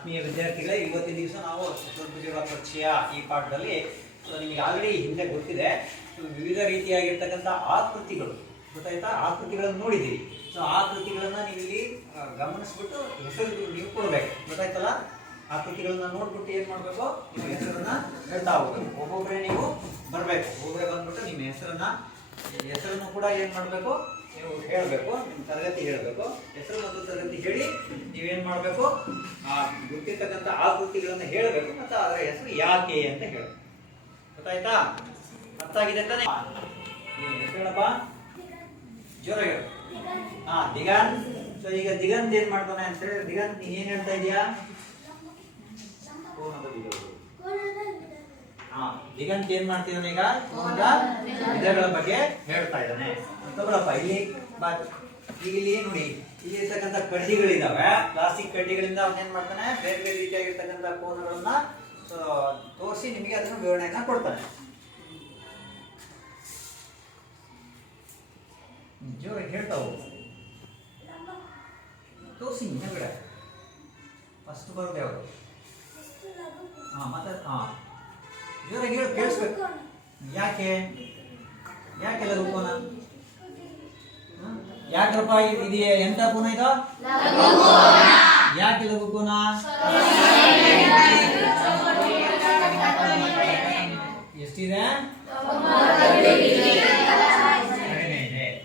ಆತ್ಮೀಯ ವಿದ್ಯಾರ್ಥಿಗಳೇ, ಇವತ್ತಿನ ದಿವಸ ನಾವು ಚತುರ್ಭುಜಗಳ ಪರಿಚಯ ಈ ಪಾಠದಲ್ಲಿ. ನಿಮಗೆ ಆಲ್ರೆಡಿ ಹಿಂದೆ ಗೊತ್ತಿದೆ. ವಿವಿಧ ರೀತಿಯಾಗಿರ್ತಕ್ಕಂಥ ಆಕೃತಿಗಳು. ಗೊತ್ತಾಯ್ತಾ? ಆಕೃತಿಗಳನ್ನು ನೋಡಿದ್ದೀವಿ ಸೊ ಆಕೃತಿಗಳನ್ನು ನೀವು ಇಲ್ಲಿ ಗಮನಿಸ್ಬಿಟ್ಟು ಹೆಸರು ನೀವು ಕೊಡಬೇಕು. ಗೊತ್ತಾಯ್ತಲ್ಲ? ಆಕೃತಿಗಳನ್ನ ನೋಡ್ಬಿಟ್ಟು ಏನು ಮಾಡಬೇಕು? ನಿಮ್ಮ ಹೆಸರನ್ನ ಹೇಳ್ತಾ ಹೋಗ್ಬೇಕು. ಒಬ್ಬೊಬ್ಬರೇ ನೀವು ಬರಬೇಕು. ಒಬ್ಬೊಬ್ಬರೇ ಬಂದ್ಬಿಟ್ಟು ನಿಮ್ಮ ಹೆಸರನ್ನ, ಹೆಸರನ್ನು ಕೂಡ ಏನು ಮಾಡ್ಬೇಕು? ನೀವು ಹೇಳಬೇಕು, ನಿಮ್ಮ ತರಗತಿ ಹೇಳಬೇಕು, ಹೆಸರು ಮತ್ತು ತರಗತಿ ಹೇಳಿ, ನೀವೇನ್ ಮಾಡಬೇಕು? ಆ ಗುರುತಿರ್ತಕ್ಕಂಥ ಆಕೃತಿಗಳನ್ನು ಹೇಳಬೇಕು ಮತ್ತು ಅದರ ಹೆಸರು ಯಾಕೆ ಅಂತ ಹೇಳಬೇಕು. ಗೊತ್ತಾಯ್ತಾ? ಅರ್ಥ ಆಗಿದೆ ತಾನೇ ಹೇಳಪ್ಪ? ಜೋರ ಹೇಳು. ಹಾ ದಿಗಂತ್ ಸೊ ಈಗ ದಿಗಂತ್ ಏನ್ ಮಾಡ್ತಾನೆ ಅಂತ ಹೇಳಿ ದಿಗಂತ್ ನೀನ್ ಏನ್ ಹೇಳ್ತಾ ಇದೀಯಾ. ಹಾ ದಿಗಂತ್ ಏನ್ ಮಾಡ್ತಿದ್ದಾನೆ ಈಗ? ವಿಧಗಳ ಬಗ್ಗೆ ಹೇಳ್ತಾ ಇದ್ದಾನೆ. ತಗೊಳಪ್ಪ ಇಲ್ಲಿ ಇಲ್ಲಿ ನೋಡಿ ಇಲ್ಲಿ ಇರ್ತಕ್ಕಂಥ ಕಡ್ಡಿಗಳಿದಾವೆ. ಪ್ಲಾಸ್ಟಿಕ್ ಕಡ್ಡಿಗಳಿಂದ ಅವನ್ ಏನ್ ಮಾಡ್ತಾನೆ ಬೇರೆ ಬೇರೆ ರೀತಿಯಾಗಿರ್ತಕ್ಕಂಥ ಕೋನಗಳನ್ನ ತೋರಿಸಿ ನಿಮಗೆ ಅದನ್ನು ವಿವರಣೆಯನ್ನ ಕೊಡ್ತಾನೆ. ಜೋರಾಗಿ ಹೇಳ್ತಾ ಹೋಗು. ತೋರಿಸಿ ಹಿಂಗಡೆ? ಫಸ್ಟ್ ಬರೋದು ಯಾವುದು? ಹಾಂ ಮತ್ತೆ ಹಾಂ. ಜೋರಾಗಿ ಹೇಳಿ, ಕೇಳಿಸ್ಬೇಕು. ಯಾಕೆ? ಯಾಕೆಲ್ಲ ರೂಪನ? ಯಾಕ್ರಪ್ಪ ಇದು ಇದು ಎಂತ ಕೋನ ಇದು? ಯಾಕೆ ಲಘು ಕೋನ ಎಷ್ಟಿದೆ?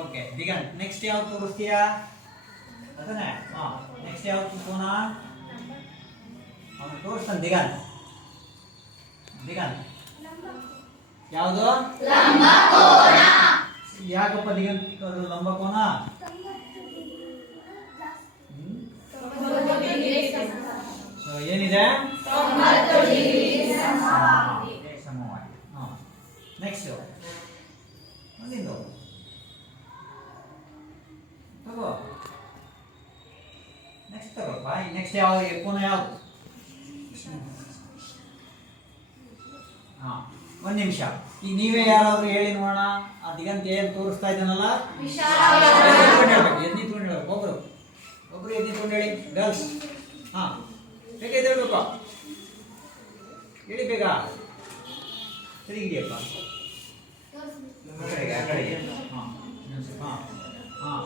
ಓಕೆ ದಿಗಂತ್ ನೆಕ್ಸ್ಟ್ ಯಾವ್ದು ತೋರಿಸ್ತೀಯಾ? ಅದನ್ನೇ. ಹಾ. ನೆಕ್ಸ್ಟ್ ಯಾವ್ದು ಕೋನ ಅವನು ತೋರಿಸ್ತಾನೆ ದಿಗಂತ್ ಯಾವುದು? ಯಾಕಪ್ಪ ದಿಗಂತ್ ಲಂಬಕೋನ ಏನಿದೆ? ನೆಕ್ಸ್ಟ್ ಮುಂದಿಂದು. ತಗೋ. ನೆಕ್ಸ್ಟ್ ತಗೋಪ್ಪ. ನೆಕ್ಸ್ಟ್ ಯಾವ ಕೋನ ಯಾವುದು? ಹಾಂ ಒಂದು ನಿಮಿಷ. ಈಗ ನೀವೇ ಯಾರಾದ್ರೂ ಹೇಳಿ ನೋಡೋಣ. ಆ ದಿಗಂತ ಏನು ತೋರಿಸ್ತಾ ಇದ್ದಾನಲ್ಲ? ಎದ್ದು ನಿಂತ್ಕೊಂಡು ಹೇಳ್ಬೇಕು ಒಬ್ರು ಒಬ್ರು ಎದ್ದು ನಿಂತ್ಕೊಂಡು ಹೇಳಿ. ಗರ್ಲ್ಸ್ ಹಾಂ ಬೇಗ ಎದ್ದೇಳ್ಬೇಕು ಹೇಳಿ ಬೇಗ. ಸ್ವಲ್ಪ. ಹಾಂ ಹಾಂ ಹಾಂ.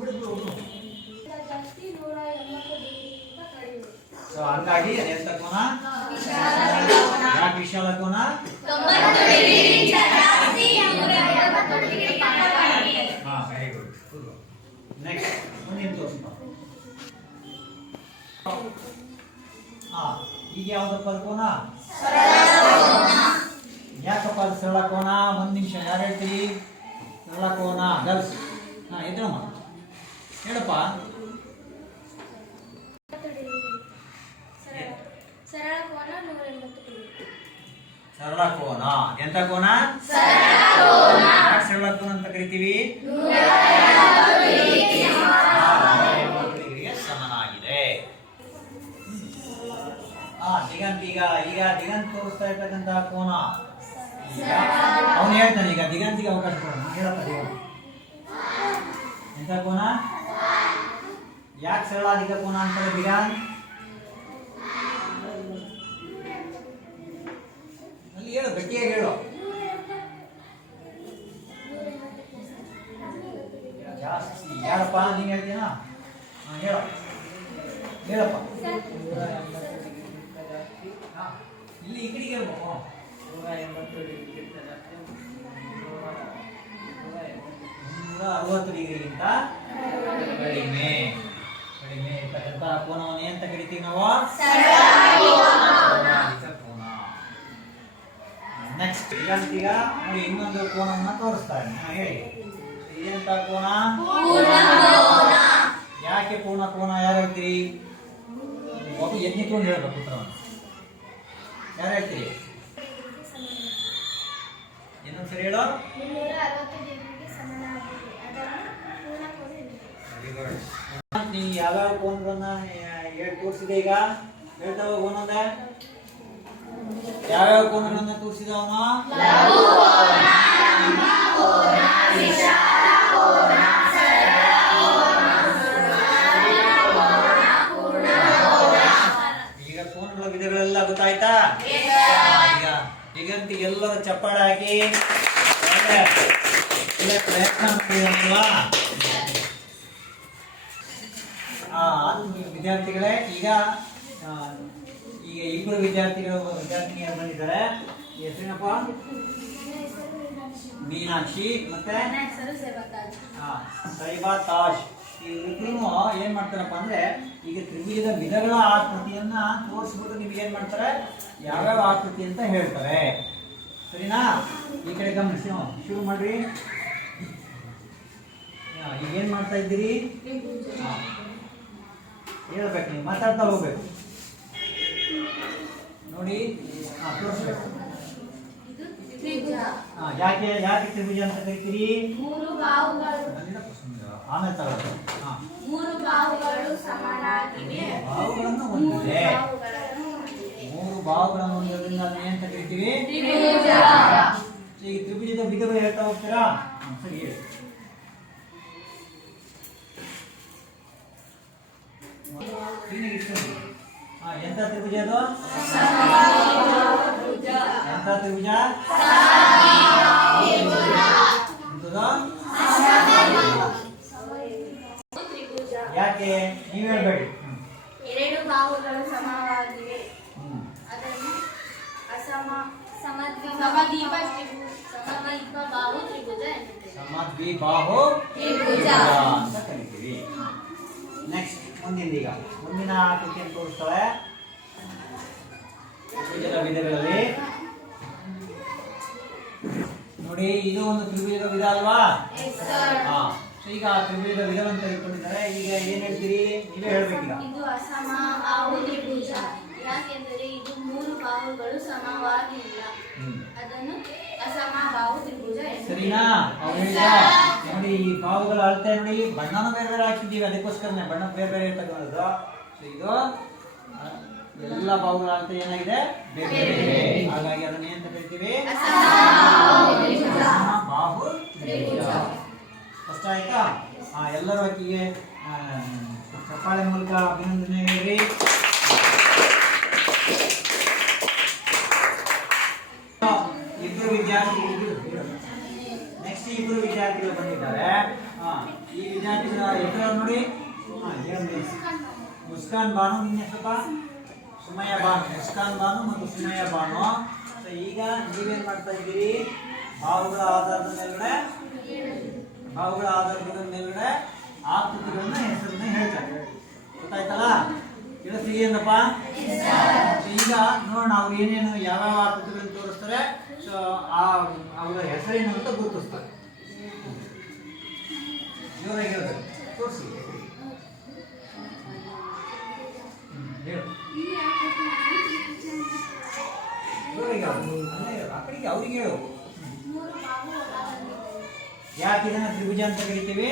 ಬಿಡು ಬಿಡು ಸೊ ಹಂಗಾಗಿ ಎಂತ ಕೋನ? ಯಾಕೆ ವಿಶಾಲ ಕೋನ? ಹಾ ವೆರಿ ಗುಡ್ ನೆಕ್ಸ್ಟ್ ಮುಂದಿನ ತೋರಿಸ್ಪ ಹಾ, ಈಗ ಯಾವ್ದಪ್ಪ ಕೋನ? ಯಾಕಪ್ಪ ಅದು ಸರಳ ಕೋನ? ಒಂದ್ ನಿಮಿಷ, ಯಾರು ಹೇಳ್ತೀರಿ? ಸರಳ ಕೋನ? ಗರ್ಲ್ಸ್ ಹಾ ಎದ್ರಮ್ಮ ಹೇಳಪ್ಪ ಸರಳ ಕೋನ ನೂರ ಎಂಬತ್ತು ಡಿಗ್ರಿ ಸರಳ ಕೋನ ಎಂತ ಕೋನ ಯಾಕೆ ಸರಳ ಕೋನ ಅಂತ ಕರಿತೀವಿ ಹಾ, ನೂರ ಎಂಬತ್ತು ಡಿಗ್ರಿಗೆ ಸಮನಾಗಿದೆ ಹಾ ದಿಗಂತ್ ಈಗ ಈಗ ದಿಗಂತ್ ತೋರಿಸ್ತಾ ಇರ್ತಕ್ಕಂತ ಕೋನ. ಅವನು ಹೇಳ್ತಾನೆ ಈಗ ದಿಗಂತಿಗೆ ಅವಕಾಶ ಕೊಡೋಣ ಹೇಳಪ್ಪ ದಿಗಂತ್ ಎಂತ ಕೋನ? ಯಾಕೆ ಸರಳಾಧಿಕ ಕೋನ ಅಂತಾರೆ ದಿಗಂತ್? ಗಟ್ಟಿಯಾಗಿ ಹೇಳು ಜಾಸ್ತಿ ಯಾರಪ್ಪ ನೀನ್ ಹೇಳ್ತೀನ ಹಾಂ ಹೇಳು ಹೇಳಪ್ಪ ಇಲ್ಲಿ ಈ ಕಡೆಗೆ ಹೇಳ್ಬೇಕು ನೂರ ಅರವತ್ತು ಡಿಗ್ರಿಗಿಂತ ಕಡಿಮೆ ಕಡಿಮೆ ಇರ್ತಕ್ಕಂಥ ಕೋನವನ್ನು ಅಂತ ಕರಿತೀವಿ ನಾವು ಸರಳಾಧಿಕ ಕೋನ ಈಗ ನೋಡಿ ಇನ್ನೊಂದು ಕೋನವನ್ನ ತೋರಿಸ್ತಾರೆ ಹೇಳಿ. ಎಂತ ಕೋನ ಯಾಕೆ ಪೂರ್ಣ ಕೋನ ಯಾರು ಹೇಳ್ತೀರಿ? ಒಬ್ಬ ಎದ್ನಿಕೊಂಡು ಹೇಳ್ಬೇಕು ಉತ್ತರವನ್ನು. ಯಾರು ಹೇಳ್ತೀರಿ? ಇನ್ನೊಂದ್ಸರಿ ಹೇಳೋ? ನೀವು ಯಾವ್ಯಾವ ಕೋನಗಳನ್ನ ಹೇಳಿ ತೋರಿಸಿದೆ ಈಗ? ಹೇಳ್ತಾ ಹೋಗು ಒಂದೊಂದೇ. ಯಾವ್ಯಾವ ಕೋನಗಳನ್ನ ತೋರಿಸಿದ ಅವನು? ಈಗ ಆಯ್ತಾ ಈಗ ಈಗಂತ ಎಲ್ಲರ ಚಪ್ಪಾಳೆ ಹಾಕಿ ಪ್ರಯತ್ನ ಮಾಡಿದ್ರಲ್ವಾ ಆ, ವಿದ್ಯಾರ್ಥಿಗಳೇ ಈಗ ಇಬ್ಬರು ವಿದ್ಯಾರ್ಥಿಗಳು ವಿದ್ಯಾರ್ಥಿನಿಯರು ಬಂದಿದ್ದಾರೆ. ಹೆಸರೇನಪ್ಪ? ಮೀನಾಕ್ಷಿ. ಮತ್ತೆ? ಸೈಬಾ ತಾಜ್. ಇವ್ರಿಬ್ರು ಏನ್ ಮಾಡ್ತಾರಪ್ಪ ಅಂದ್ರೆ ಈಗ ತ್ರಿವಿಧ ವಿಧಗಳ ಆಕೃತಿಯನ್ನ ತೋರಿಸ್ಬಿಟ್ಟು ನಿಮ್ಗೆ ಏನ್ ಮಾಡ್ತಾರೆ? ಯಾವ್ಯಾವ ಆಕೃತಿ ಅಂತ ಹೇಳ್ತಾರೆ. ಸರಿನಾ? ಈ ಕಡೆ ಗಮನಿಸಿ ಶುರು ಮಾಡ್ರಿ. ಆ, ಈಗ ಏನ್ ಮಾಡ್ತಾ ಇದ್ದೀರಿ? ಹೇಳ್ಬೇಕು ನೀವು ಮಾತಾಡ್ತಾ ಹೋಗ್ಬೇಕು. ನೋಡಿ ಯಾಕೆ ಯಾಕೆ ತ್ರಿಭುಜ ಅಂತ ಕರಿತೀರಿ? ಮೂರು ಬಾಹುಗಳು. ಆಮೇಲೆ ತಗೊಳ್ಳಿ. ಹಾ ಮೂರು ಬಾಹುಗಳು ಸಮಾನಾಗಿವೆ. ಬಾಹುಗಳನ್ನು ಮೂರು ಹೊಂದಿದೆ ಮೂರು ಬಾಹುಗಳನ್ನು ಹೊಂದಿರೋದ್ರಿಂದ ಅದನ್ನ ಏನಂತ ಕರಿತೀವಿ ತ್ರಿಭುಜ. ಈಗ ತ್ರಿಭುಜದ ವಿಧಗಳು ಹೇಳ್ತಾ ಹೋಗ್ತೀರಾ? ಸರಿ ಹೇಳಿ. ಕ್ಲೀನಾಗಿ ಇಟ್ಕೊಳ್ಳಿ. ಹಾ, ಎಂತ ತ್ರಿಭುಜ ಅದು ಎಂತ ತ್ರಿಭುಜ ಎಂತದು? ತ್ರಿಭುಜ ಯಾಕೆ ನೀವ್ ಹೇಳ್ಬೇಡಿ ಹ್ಮ್. ಎರಡು ಬಾಹುಗಳು ಸಮವಾಗಿವೆ ಹ್ಮ್. ಅದನ್ನು ಅಸಮ ಸಮದ್ವಿಪ ತ್ರಿಭುಜ ಸಮದ್ವಿಪ ಬಾಹು ತ್ರಿಭುಜ ಎನ್ನುತ್ತೇವೆ ಸಮದ್ವಿ ಬಾಹು ತ್ರಿಭುಜ. ಅಂತ ಕರಿತೀವಿ ನೆಕ್ಸ್ಟ್ ಮುಂದಿನ ಈಗ ಮುಂದಿನ ಆಕೃತಿಯನ್ನು ತೋರಿಸ್ತಾಳೆ. ತ್ರಿಭುಜದ ವಿಧಗಳಲ್ಲಿ. ನೋಡಿ ಇದು ಒಂದು ತ್ರಿಭುಜದ ವಿಧ ಅಲ್ವಾ? ಹಾ. ಈಗ ಆ ತ್ರಿಭುಜದ ವಿಧವನ್ನು ತೆಗೆದುಕೊಂಡಿದ್ದಾರೆ. ಈಗ ಏನ್ ಹೇಳ್ತೀರಿ? ನೀವೇ ಹೇಳ್ಬೇಕೀಗ. ಇದು ಅಸಮ ಬಾಹು ತ್ರಿಭುಜ ಯಾಕೆಂದರೆ ಇದು ಮೂರು ಬಾಹುಗಳು ಸಮವಾಗಿಲ್ಲ. ಅದನ್ನು ತ್ರಿಭುಜ. ಸರಿನಾ? ಅವ್ರು ನೋಡಿ ಈ ಬಾವುಗಳ ಅಳತೆ ನೋಡಿ ಬಣ್ಣನೂ ಬೇರೆ ಬೇರೆ ಹಾಕಿದ್ದೀವಿ ಅದಕ್ಕೋಸ್ಕರನೇ ಬಣ್ಣ ಬೇರೆ ಬೇರೆ ಇರ್ತಕ್ಕಂಥದ್ದು ಸೊ ಇದು ಎಲ್ಲ ಬಾವುಗಳ ಅಳತೆ ಏನಾಗಿದೆ? ಬೇರೆ ಬೇರೆ. ಹಾಗಾಗಿ ಅದನ್ನ ಏನಂತ ಕರಿತೀವಿ. ಬಾಹು ಕಷ್ಟ ಆಯ್ತಾ? ಎಲ್ಲರೂ ಆ, ಚಪ್ಪಾಳೆ ಮೂಲಕ ಅಭಿನಂದನೆ ಹೇಳ್ರಿ. ಇಬ್ರು ವಿದ್ಯಾರ್ಥಿ ನೆಕ್ಸ್ಟ್ ಇಬ್ಬರು ವಿದ್ಯಾರ್ಥಿಗಳು ಬಂದಿದ್ದಾರೆ. ಹಾ ಈ ವಿದ್ಯಾರ್ಥಿಗಳ ಹೆಸರು ನೋಡಿ. ಮುಸ್ಕಾನ್ ಬಾನು ನಿನ್ನ ಸ್ವಲ್ಪ ಸುಮಯ ಬಾನು ಮುಸ್ಕಾನ್ ಬಾನು ಮತ್ತು ಸುಮಯ ಬಾನು. ಸೊ ಈಗ ನೀವೇನ್ ಮಾಡ್ತಾ ಇದ್ದೀರಿ? ಬಾವುಗಳ ಆಧಾರದ ಮೇಲ್ಗಡೆ ಬಾವುಗಳ ಆಧಾರದ ಮೇಲ್ಗಡೆ ಆಕೃತಿಗಳನ್ನ ಹೆಸರನ್ನ ಹೇಳ್ತಾರೆ. ಗೊತ್ತಾಯ್ತಲ್ಲ? ಕೇಳಿಸ್ತೀಯೇನಪ್ಪ ಏನಪ್ಪ ಈಗ ನೋಡೋಣ ಅವ್ರು ಏನೇನು ಯಾವ್ಯಾವ ಆಕೃತಿಗಳನ್ನು ತೋರಿಸ್ತಾರೆ. ಆ ಅವರ ಹೆಸರೇನು ಅಂತ ಗುರುತಿಸ್ತಾರೆ ಜೋರಾಗಿ ಹೇಳ್ತಾರೆ ತೋರಿಸಿ ಹ್ಮ್, ಹೇಳು ಜೋರಾಗಿ ಹೇಳು. ಅಲ್ಲೇ ಹೇಳು. ಆ ಕಡೆಗೆ ಅವ್ರಿಗೆ ಹೇಳು ಮೂರು ಬಾಹು ಒಳಗೊಂಡಿದೆ. ಯಾಕೆ ಇದನ್ನ ತ್ರಿಭುಜ ಅಂತ ಕರಿತೀವಿ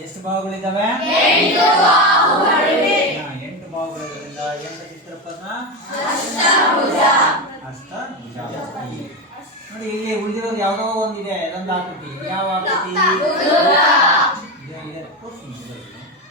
ಎಷ್ಟು ಬಾವುಗಳಿದ್ದಾವೆ ಎಂಟು ಬಾವುಗಳಿಂದ ಎಂಟು ಚಿತ್ರಪದ ಅಷ್ಟಭುಜ ನೋಡಿ ಇಲ್ಲಿ ಉಳಿದಿರೋದು ಯಾವುದೋ ಒಂದಿದೆ ಅದೊಂದು ಆಕೃತಿ ಯಾವ ಆಕೃತಿ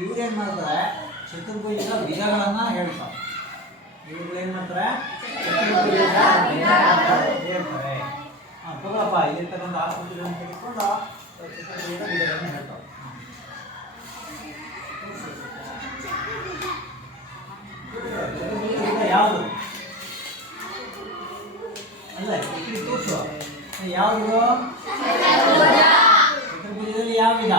ಇವ್ರು ಏನ್ ಮಾಡ್ತಾರೆ? ಚತುರ್ಭುಜದ ವಿಧಗಳನ್ನ ಹೇಳ್ತಾರೆ. ಇವ್ರುಗಳು ಏನ್ ಮಾಡ್ತಾರೆ? ಚತುರ್ಭುಜದ ಹೇಳ್ತಾರೆ. ಹಾಂ ತಗೊಳಪ್ಪ ಇಲ್ಲಿರ್ತಕ್ಕಂಥ ಆಕೃತಿಗಳನ್ನು ತೆಗೆದುಕೊಂಡು ಚತುರ್ಭುಜದ ವಿಧಗಳನ್ನ ಹೇಳ್ತಾರೆ. ಯಾವುದು? ಅಲ್ಲ ಇಲ್ಲಿ ತೋರಿಸು. ಯಾವುದು? ಚತುರ್ಭುಜದಲ್ಲಿ ಯಾವ ವಿಧ?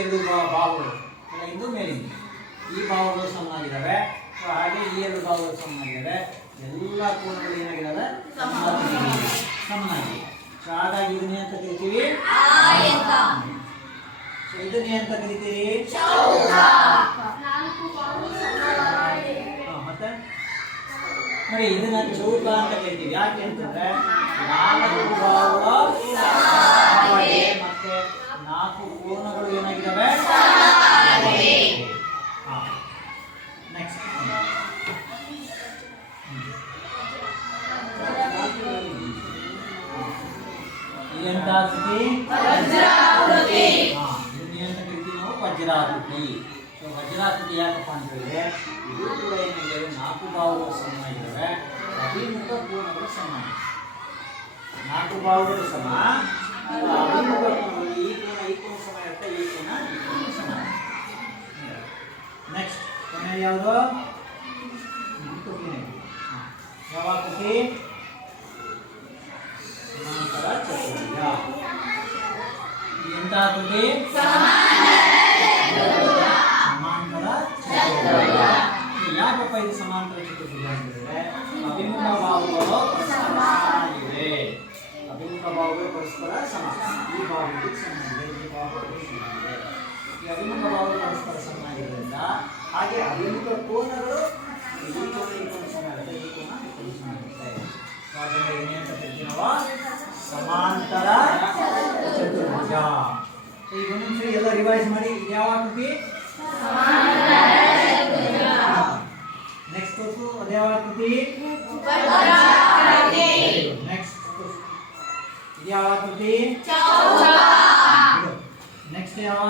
ಎರಡು ಬಾ- ಇದು ಮೇಲಿಂದು. ಈ ಬಾವುಗಳು ಸಮನಾಗಿದ್ದಾವೆ ಸೊ ಹಾಗೆ ಈ ಎರಡು ಭಾವಗಳು ಸಮನಾಗಿದ್ದಾವೆ ಎಲ್ಲ ಕೋಣಗಳು ಏನಾಗಿದ್ದಾವೆ ಸಮನಾಗಿ ಸೊ ಹಾಗಾಗಿ ಇದನ್ನ ಅಂತ ಕರಿತೀವಿ? ಸೊ ಇದನ್ನೇ ಅಂತ ಕರಿತೀವಿ ಮತ್ತೆ? ನೋಡಿ ಇದನ್ನ ಚೌಕ ಅಂತ ಕರಿತೀವಿ. ಯಾಕೆ ಅಂತಂದ್ರೆ? ನಾಲ್ಕು ಮತ್ತೆ ನಾಲ್ಕು ಕೋನಗಳು ಏನಾಗಿದ್ದಾವೆ ನೆಕ್ಸ್ಟ್ ಎಂತ ಆಕೃತಿ ಹಾ, ಇದನ್ನ ಏನಂತ ಕರಿತೀವಿ ನಾವು ವಜ್ರಾಕೃತಿ ಸೊ ವಜ್ರಾಕೃತಿ ಯಾಕಪ್ಪ ಅಂತ ಹೇಳಿದ್ರೆ ಇದು ಕೂಡ ಏನಿದೆ ನಾಲ್ಕು ಭಾವಗಳು ಸಮನಾಗಿದ್ದಾವೆ ಅಭಿಮುಖ ಕೋನಗಳು ಸಮ ನಾಲ್ಕು ಭಾವಗಳು ಸಮ ಅಭಿಮುಖ ಕೋನಗಳು ಈ ಕೋನ ಈ ಕೋನ ಸಮ ಇರುತ್ತೆ ಈ ಕೋನ ಈ ಕೋನ ಸಮ ನೆಕ್ಸ್ಟ್ ಕೊನೆ ಯಾವುದು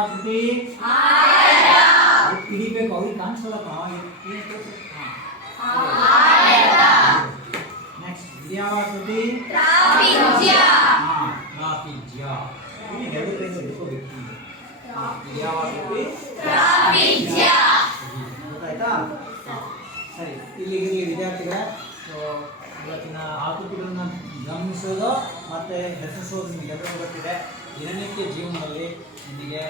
ಅವ್ರು ಹಿಡಿಬೇಕು ಅವ್ರಿಗೆ ಕಾಣಿಸಲ್ಲಪ್ಪ ನೆಕ್ಸ್ಟ್ ಯಾವ ತ್ರಾಪಿಜ್ಯ. ಇಲ್ಲಿ ಎರಡು ಕೈಯಿಂದ ಹಿಡ್ಕೋಬೇಕು ಯಾವ ಆಕೃತಿ ಗೊತ್ತಾಯ್ತಾ? ಸರಿ ಇಲ್ಲಿ ಇಲ್ಲಿ ವಿದ್ಯಾರ್ಥಿಗಳೇ ಇವತ್ತಿನ ಆಕೃತಿಗಳನ್ನ ಗಮನಿಸೋದು ಮತ್ತೆ ಹೆಸರಿಸೋದು ನಿಮಗೆಲ್ಲರೂ ಗೊತ್ತಿದೆ. ದಿನನಿತ್ಯ ಜೀವನದಲ್ಲಿ ನಿಮಗೆ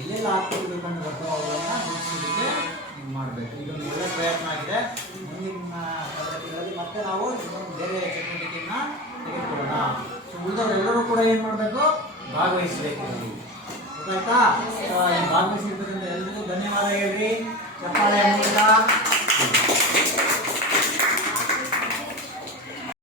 ಎಲ್ಲೆಲ್ಲ ಆಗ್ತಿರ್ಬೇಕು ಬರ್ತಾವೋ ಅವುಗಳನ್ನ ಗುರುತಿಸೋದಕ್ಕೆ ನೀವು ಮಾಡಬೇಕು. ಇದೊಂದು ಒಳ್ಳೆ ಪ್ರಯತ್ನ ಆಗಿದೆ. ಮುಂದಿನ ತರಗತಿಗಳಲ್ಲಿ ಮತ್ತೆ ನಾವು ಇನ್ನೊಂದು ಬೇರೆ ಚಟುವಟಿಕೆಯನ್ನ ತೆಗೆದುಕೊಳ್ಳೋಣ. ಸೊ ಉಳಿದವರೆಲ್ಲರೂ ಕೂಡ ಏನು ಮಾಡಬೇಕು? ಭಾಗವಹಿಸಬೇಕು. ಗೊತ್ತಾಯ್ತಾ? ಭಾಗವಹಿಸಿರ್ತಕ್ಕಂಥ ಎಲ್ಲರಿಗೂ ಧನ್ಯವಾದ ಹೇಳ್ರಿ. ಚಪ್ಪಾಳೆ